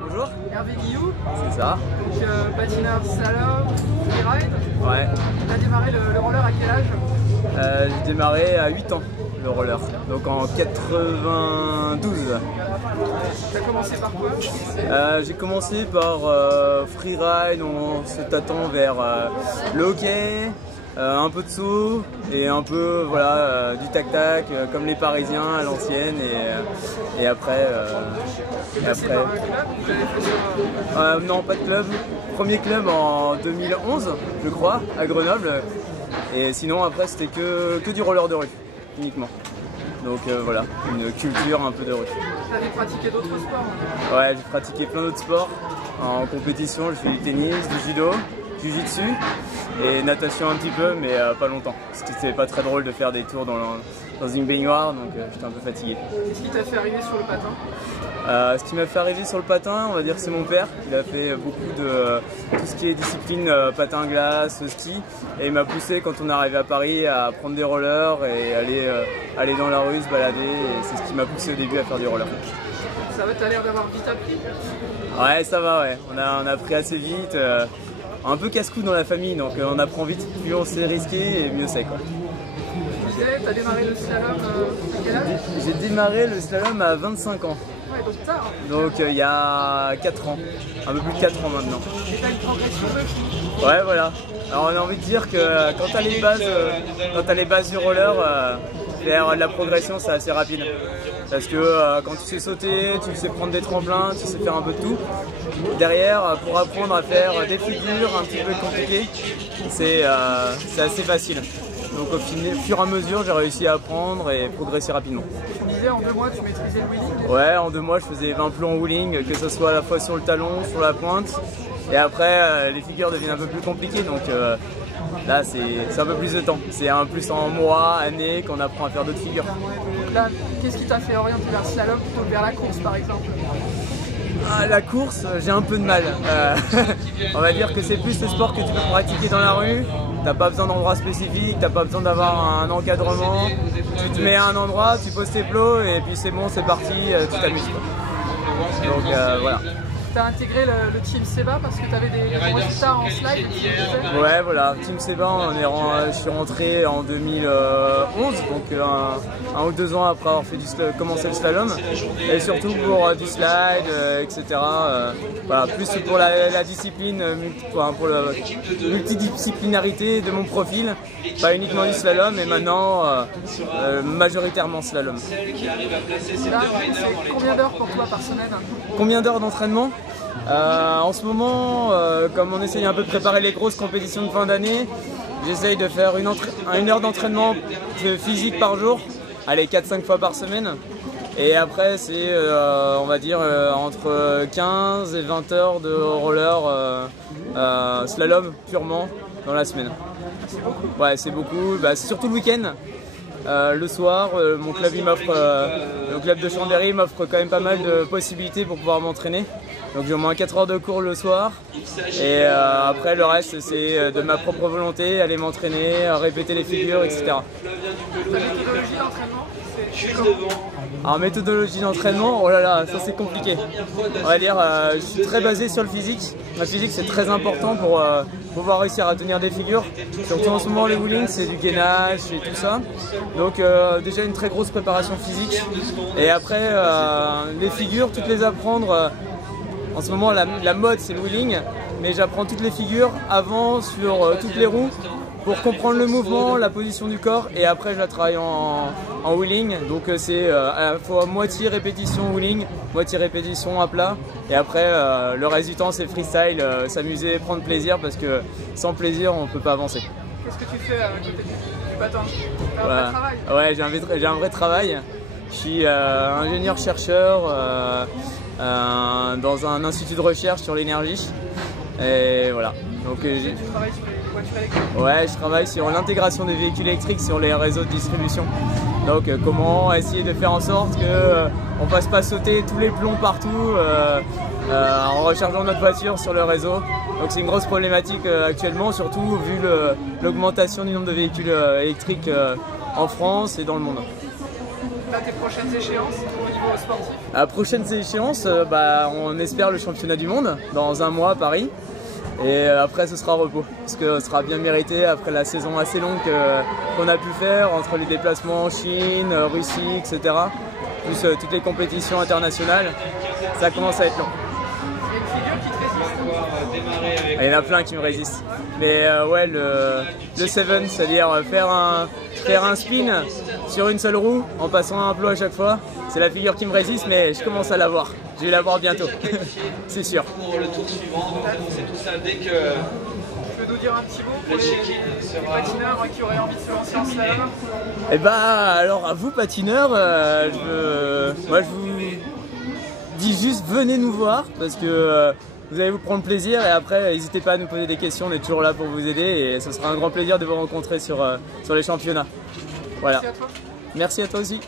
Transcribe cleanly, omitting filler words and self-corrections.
Bonjour. Hervé Guillou. C'est ça. Donc patineur slalom, freeride. Ouais. Tu as démarré le roller à quel âge? J'ai démarré à 8 ans le roller, donc en 92. Tu as commencé par quoi? J'ai commencé par freeride, on se tâtant vers le hockey, un peu de saut et un peu voilà, du tac-tac comme les Parisiens à l'ancienne et après. Non, pas de club. Premier club en 2011, je crois, à Grenoble. Et sinon après c'était que du roller de rue uniquement. Donc voilà, une culture un peu de rue. Tu avais pratiqué d'autres sports? Ouais, j'ai pratiqué plein d'autres sports. En compétition, je fais du tennis, du judo, du jiu-jitsu et natation un petit peu, mais pas longtemps. Parce que c'était pas très drôle de faire des tours dans une baignoire, donc j'étais un peu fatigué. Qu'est-ce qui t'a fait arriver sur le patin? Ce qui m'a fait arriver sur le patin, on va dire que c'est mon père. Il a fait beaucoup de tout ce qui est discipline patin glace, ski, et il m'a poussé quand on est arrivé à Paris à prendre des rollers et aller dans la rue, se balader. Et c'est ce qui m'a poussé au début à faire du roller. Ça va, t'as l'air d'avoir vite appris? Ouais, ça va, ouais. On a appris assez vite. Un peu casse-cou dans la famille, donc on apprend vite. Plus on s'est risqué, et mieux c'est quoi. Tu as démarré le slalom à quel âge? J'ai démarré le slalom à 25 ans. Ouais, donc tard. Donc il y a 4 ans, un peu plus de 4 ans maintenant. Et t'as une progression de fou. Ouais, voilà. Alors on a envie de dire que quand tu as les bases du roller, faire de la progression c'est assez rapide. Parce que quand tu sais sauter, tu sais prendre des tremplins, tu sais faire un peu de tout. Derrière, pour apprendre à faire des figures un petit peu compliquées, c'est assez facile. Donc au fur et à mesure, j'ai réussi à apprendre et progresser rapidement. Tu disais en 2 mois tu maîtrisais le wheeling? Ouais, en 2 mois je faisais 20 plombs en wheeling, que ce soit à la fois sur le talon, sur la pointe. Et après, les figures deviennent un peu plus compliquées, donc là c'est un peu plus de temps. C'est un plus en mois, années qu'on apprend à faire d'autres figures. Donc là, qu'est-ce qui t'a fait orienter vers le slalom plutôt que vers la course par exemple? La course, j'ai un peu de mal. On va dire que c'est plus le sport que tu peux pratiquer dans la rue. T'as pas besoin d'endroit spécifique, t'as pas besoin d'avoir un encadrement. Tu te mets à un endroit, tu poses tes plots et puis c'est bon, c'est parti, tu t'amuses. Donc voilà. Tu as intégré le Team Seba parce que tu avais des bons résultats en slide? Ouais, voilà, Team Seba, je suis rentré en 2011, donc un ou 2 ans après avoir commencé le slalom, et surtout pour du slide, etc. Voilà, plus pour la discipline, pour la multidisciplinarité de mon profil, pas uniquement du slalom, mais maintenant majoritairement slalom. Combien d'heures pour toi par semaine? Combien d'heures d'entraînement? En ce moment, comme on essaye un peu de préparer les grosses compétitions de fin d'année, j'essaye de faire une heure d'entraînement physique par jour, allez 4-5 fois par semaine. Et après c'est on va dire entre 15 et 20 heures de roller slalom purement dans la semaine. C'est beaucoup. Ouais, c'est beaucoup, c'est surtout le week-end. Le soir, mon club le club de Chambéry m'offre quand même pas mal de possibilités pour pouvoir m'entraîner. Donc j'ai au moins 4 heures de cours le soir et après le reste c'est de ma propre volonté, aller m'entraîner, répéter les figures, etc. Ta méthodologie d'entraînement? Alors méthodologie d'entraînement, oh là là, ça c'est compliqué. On va dire, je suis très basé sur le physique. Ma physique c'est très important pour pouvoir réussir à tenir des figures. Surtout en ce moment le wheeling c'est du gainage et tout ça. Donc déjà une très grosse préparation physique. Et après les figures, toutes les apprendre. En ce moment la mode c'est le wheeling, mais j'apprends toutes les figures avant sur toutes les roues pour comprendre le mouvement, la position du corps, et après je la travaille en wheeling. Donc c'est à la fois moitié répétition wheeling, moitié répétition à plat, et après le reste du temps c'est freestyle, s'amuser, prendre plaisir, parce que sans plaisir on peut pas avancer. Qu'est-ce que tu fais à côté du patin? T'as un vrai travail? Ouais, j'ai un vrai travail. Je suis ingénieur-chercheur dans un institut de recherche sur l'énergie. Et voilà. Donc, tu travailles sur les voitures électriques? Ouais, je travaille sur l'intégration des véhicules électriques sur les réseaux de distribution. Donc comment essayer de faire en sorte qu'on ne fasse pas sauter tous les plombs partout en rechargeant notre voiture sur le réseau. Donc c'est une grosse problématique actuellement, surtout vu l'augmentation du nombre de véhicules électriques en France et dans le monde. là tes prochaines échéances au niveau sportif? À la prochaine échéance, on espère le championnat du monde dans un mois à Paris. Et après ce sera repos, parce que ce sera bien mérité après la saison assez longue qu'on a pu faire entre les déplacements en Chine, Russie, etc. Plus toutes les compétitions internationales, ça commence à être long. Il y a une figure qui te résiste? Il y en a plein qui me résistent. Mais ouais, le 7, c'est-à-dire faire un spin sur une seule roue en passant un plot à chaque fois, c'est la figure qui me résiste, mais je commence à l'avoir. Je vais l'avoir bientôt, c'est sûr. Pour le tour suivant, c'est tout ça dès que... Tu peux nous dire un petit mot pour les patineurs qui auraient envie de se lancer en slalom? Eh bah alors à vous patineurs, moi je vous dis juste venez nous voir parce que vous allez vous prendre plaisir et après n'hésitez pas à nous poser des questions, on est toujours là pour vous aider et ce sera un grand plaisir de vous rencontrer sur les championnats. Voilà. Merci à toi. Merci à toi aussi.